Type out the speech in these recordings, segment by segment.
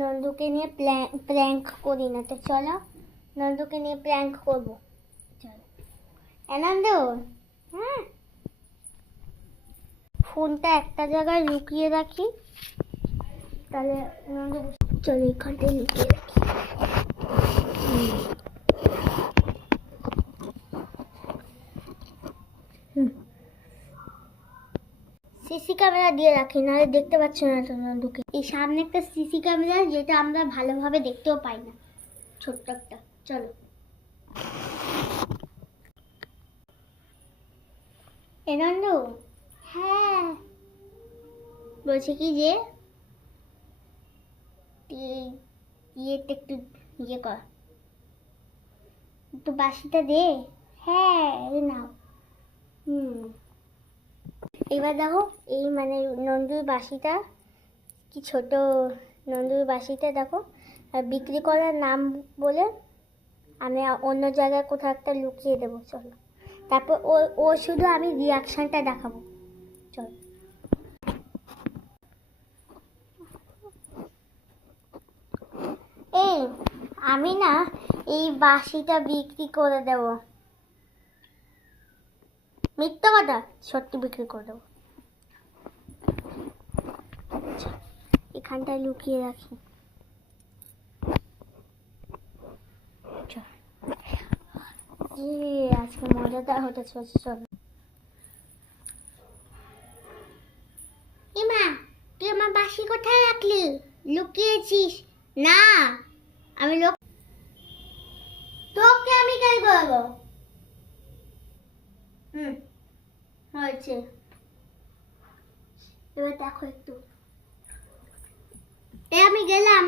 নন্দুকে নিয়ে প্র্যাঙ্ক করি না, তো চলো নন্দুকে নিয়ে প্র্যাঙ্ক করবো। চলো আনন্দ, হ্যাঁ ফোনটা একটা জায়গায় লুকিয়ে রাখি, তাহলে নন্দু চলো এখানটায় লুকিয়ে রাখি। সিসি ক্যামেরা দিয়ে রাখি, নাহলে দেখতে পাচ্ছ না তো নন্দুকে। এই সামনে একটা সিসি ক্যামেরা, যেটা আমরা ভালোভাবে দেখতেও পাই না, ছোট্ট একটা। চলো এ নন্দু, হ্যাঁ বলছি কি যে ইয়েতে একটু ইয়ে কর, একটু বাসিটা দে। হ্যাঁ এই নাও। এবার দেখো এই মানে নন্দুর বাসিটা কি ছোট, নন্দুর বাসিটা দেখো বিক্রি করার নাম বলে আমি অন্য জায়গায় কোথাও একটা লুকিয়ে দেবো। চলো তারপর ও শুধু আমি রিয়াকশানটা দেখাবো। চলো এই আমি না এই বাসিটা বিক্রি করে দেব। মিথ্যা কথা, সত্যি বিক্রি করে দেবো। এখানটায় লুকিয়ে রাখি। আজকে মজাদার হতে চলছে। চল ইমা, তুই আমার বাসি কোথায় রাখলি? লুকিয়েছিস না? আমি তোকে আমি কাই করবো? হয়েছে, এবার দেখো একটু। আমি গেলাম।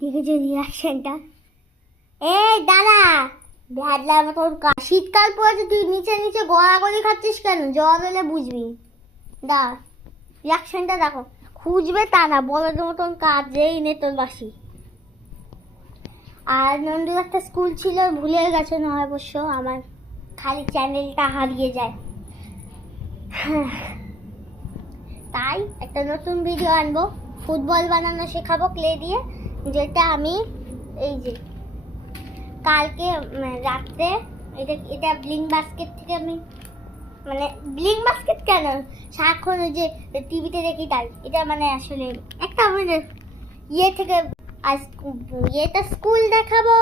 দেখেছো রিয়াকশনটা? এই দাদা, ভ্যাডলার মতন শীতকাল পড়েছে, তুই নিচে নিচে গড়াগড়ি খাচ্ছিস কেন? জ্বর হলে বুঝবি। দা রিয়াকশনটা দেখো, খুঁজবে তা না, বড়দের মতন কাজেই নে তোর বাসি। আর নন্দুর একটা স্কুল ছিল, ভুলে গেছে না অবশ্য, আমার খালি চ্যানেলটা হারিয়ে যায়। তাই একটা নতুন ভিডিও আনবো, ফুটবল বানানো শেখাবো ক্লে দিয়ে, যেটা আমি এই যে কালকে রাত্রে এটা ব্লিং বাস্কেট থেকে আমি, মানে ব্লিং বাস্কেট কেন, সারাক্ষণ ওই যে টিভিতে দেখি তাই, এটা মানে আসলে একটা আমাদের ইয়ে থেকে আজ ইয়েটা স্কুল দেখাবো,